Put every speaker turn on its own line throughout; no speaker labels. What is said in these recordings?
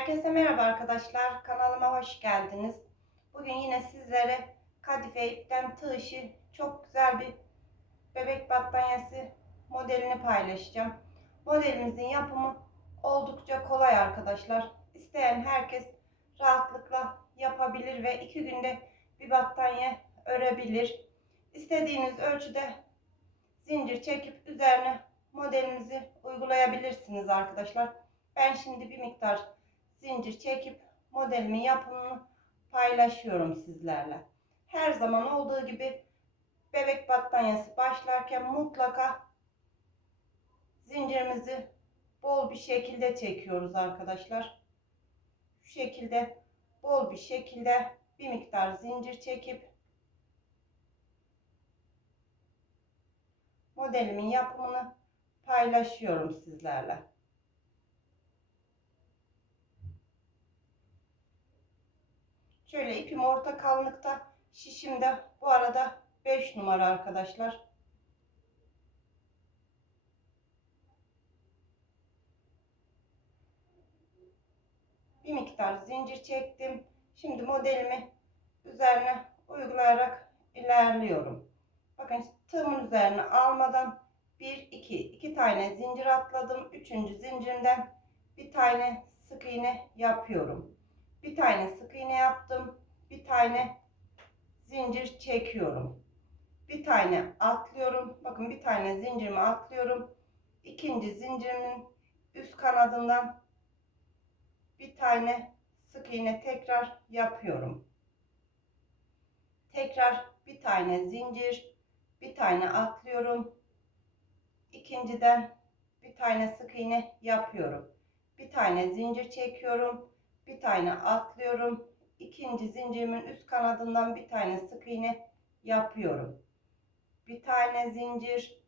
Herkese merhaba arkadaşlar. Kanalıma hoş geldiniz. Bugün yine sizlere kadife ipten tığ işi çok güzel bir bebek battaniyesi modelini paylaşacağım. Modelimizin yapımı oldukça kolay arkadaşlar. İsteyen herkes rahatlıkla yapabilir ve iki günde bir battaniye örebilir. İstediğiniz ölçüde zincir çekip üzerine modelinizi uygulayabilirsiniz arkadaşlar. Ben şimdi bir miktar zincir çekip modelimin yapımını paylaşıyorum sizlerle. Her zaman olduğu gibi bebek battaniyesi başlarken mutlaka zincirimizi bol bir şekilde çekiyoruz arkadaşlar. Şu şekilde bol bir şekilde bir miktar zincir çekip modelimin yapımını paylaşıyorum sizlerle. Şöyle ipim orta kalınlıkta. Şişim de bu arada 5 numara arkadaşlar. Bir miktar zincir çektim. Şimdi modelimi üzerine uygulayarak ilerliyorum. Bakın tığımın üzerine almadan 1 2 2 tane zincir atladım. Üçüncü zincirimden bir tane sık iğne yapıyorum bir tane iğne yaptım. Bir tane zincir çekiyorum. Bir tane atlıyorum. Bakın bir tane zincirimi atlıyorum. İkinci zincirimin üst kanadından bir tane sık iğne tekrar yapıyorum. Tekrar bir tane zincir, bir tane atlıyorum. İkinciden bir tane sık iğne yapıyorum. Bir tane zincir çekiyorum bir tane atlıyorum. İkinci zincirimin üst kanadından bir tane sık iğne yapıyorum. Bir tane zincir,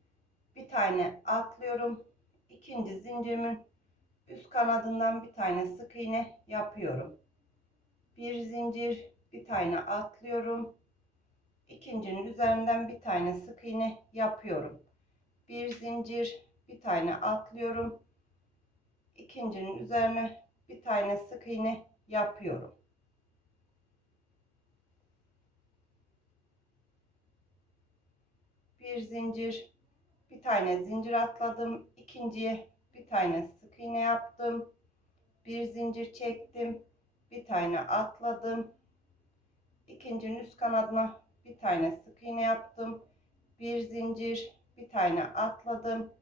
bir tane atlıyorum. İkinci zincirimin üst kanadından bir tane sık iğne yapıyorum. Bir zincir, bir tane atlıyorum. İkincinin üzerinden bir tane sık iğne yapıyorum. Bir zincir, bir tane atlıyorum. İkincinin üzerine bir tane sık iğne yapıyorum. Bir zincir, bir tane zincir atladım. ikinciye bir tane sık iğne yaptım. Bir zincir çektim. Bir tane atladım. İkincinin üst kanadına bir tane sık iğne yaptım. Bir zincir, bir tane atladım.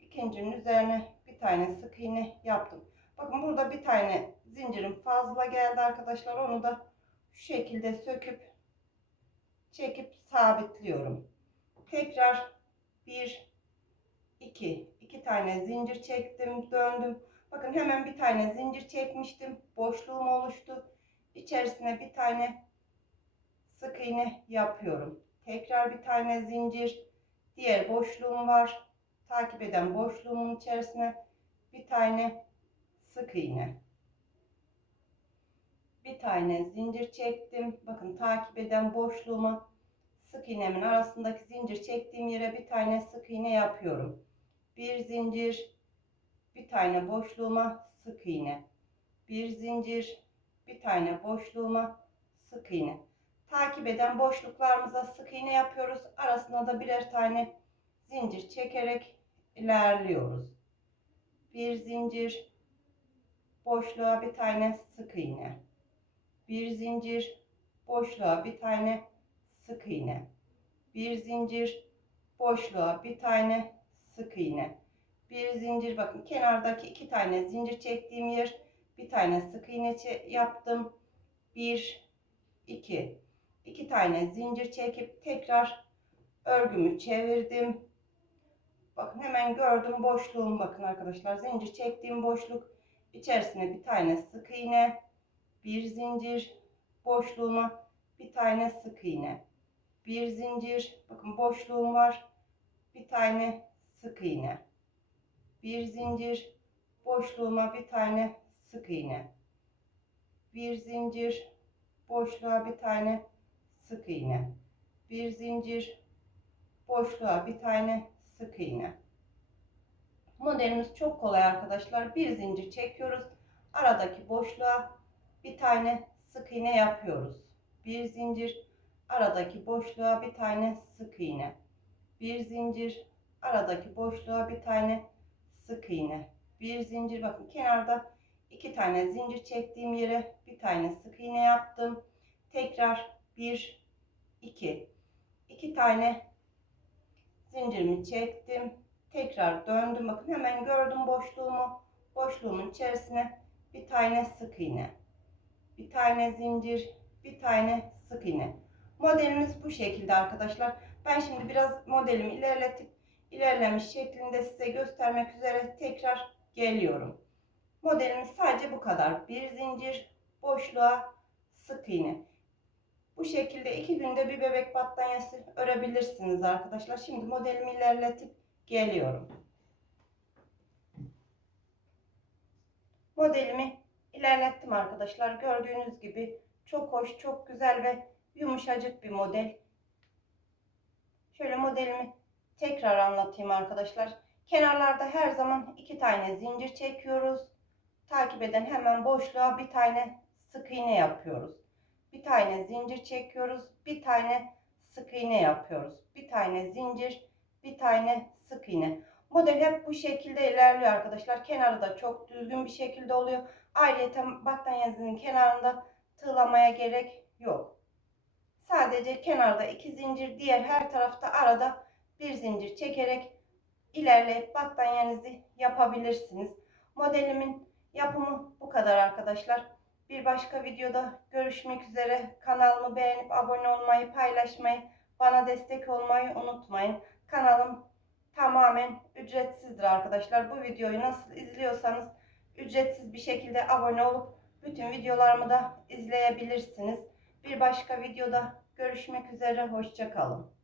İkincinin üzerine bir tane sık iğne yaptım. Bakın burada bir tane zincirim fazla geldi arkadaşlar. Onu da şu şekilde söküp çekip sabitliyorum. Tekrar bir iki iki tane zincir çektim döndüm. Bakın hemen bir tane zincir çekmiştim. Boşluğum oluştu. İçerisine bir tane sık iğne yapıyorum. Tekrar bir tane zincir. Diğer boşluğum var. Takip eden boşluğumun içerisine bir tane sık iğne. Bir tane zincir çektim. Bakın takip eden boşluğuma sık iğnemin arasındaki zincir çektiğim yere bir tane sık iğne yapıyorum. Bir zincir, bir tane boşluğuma sık iğne. Bir zincir, bir tane boşluğuma sık iğne. Takip eden boşluklarımıza sık iğne yapıyoruz. Arasına da birer tane zincir çekerek ilerliyoruz. Bir zincir, boşluğa bir tane sık iğne. Bir zincir boşluğa bir tane sık iğne. Bir zincir boşluğa bir tane sık iğne. Bir zincir bakın kenardaki iki tane zincir çektiğim yer bir tane sık iğne yaptım. Bir, iki. iki tane zincir çekip tekrar örgümü çevirdim. Bakın hemen gördüm boşluğum bakın arkadaşlar zincir çektiğim boşluk içerisine bir tane sık iğne, bir zincir boşluğuma bir tane sık iğne, bir zincir bakın boşluğum var, bir tane sık iğne, bir zincir boşluğuma bir tane sık iğne, bir zincir boşluğa bir tane sık iğne, bir zincir boşluğa bir tane sık iğne. Modelimiz çok kolay arkadaşlar. Bir zincir çekiyoruz. aradaki boşluğa bir tane sık iğne yapıyoruz. Bir zincir aradaki boşluğa bir tane sık iğne. Bir zincir aradaki boşluğa bir tane sık iğne. Bir zincir bakın kenarda iki tane zincir çektiğim yere bir tane sık iğne yaptım. Tekrar bir iki iki tane zincirimi çektim. Tekrar döndüm. Bakın hemen gördüm boşluğumu. Boşluğumun içerisine bir tane sık iğne. Bir tane zincir, bir tane sık iğne. Modelimiz bu şekilde arkadaşlar. Ben şimdi biraz modelimi ilerletip ilerlemiş şeklinde size göstermek üzere tekrar geliyorum. Modelimiz sadece bu kadar. Bir zincir, boşluğa sık iğne. Bu şekilde iki günde bir bebek battaniyesi örebilirsiniz arkadaşlar. Şimdi modelimi ilerletip geliyorum. Modelimi ilerlettim arkadaşlar. Gördüğünüz gibi çok hoş, çok güzel ve yumuşacık bir model. Şöyle modelimi tekrar anlatayım arkadaşlar. Kenarlarda her zaman iki tane zincir çekiyoruz. Takip eden hemen boşluğa bir tane sık iğne yapıyoruz. Bir tane zincir çekiyoruz. Bir tane sık iğne yapıyoruz. Bir tane zincir, bir tane sık iğne. Model hep bu şekilde ilerliyor arkadaşlar. Kenarı da çok düzgün bir şekilde oluyor. Ayrıca battaniyenizin kenarında tığlamaya gerek yok. Sadece kenarda iki zincir, diğer her tarafta arada bir zincir çekerek ilerleyip battaniyenizi yapabilirsiniz. Modelimin yapımı bu kadar arkadaşlar. Bir başka videoda görüşmek üzere. Kanalımı beğenip abone olmayı, paylaşmayı, bana destek olmayı unutmayın. Kanalım tamamen ücretsizdir arkadaşlar. Bu videoyu nasıl izliyorsanız ücretsiz bir şekilde abone olup bütün videolarımı da izleyebilirsiniz. Bir başka videoda görüşmek üzere. Hoşçakalın.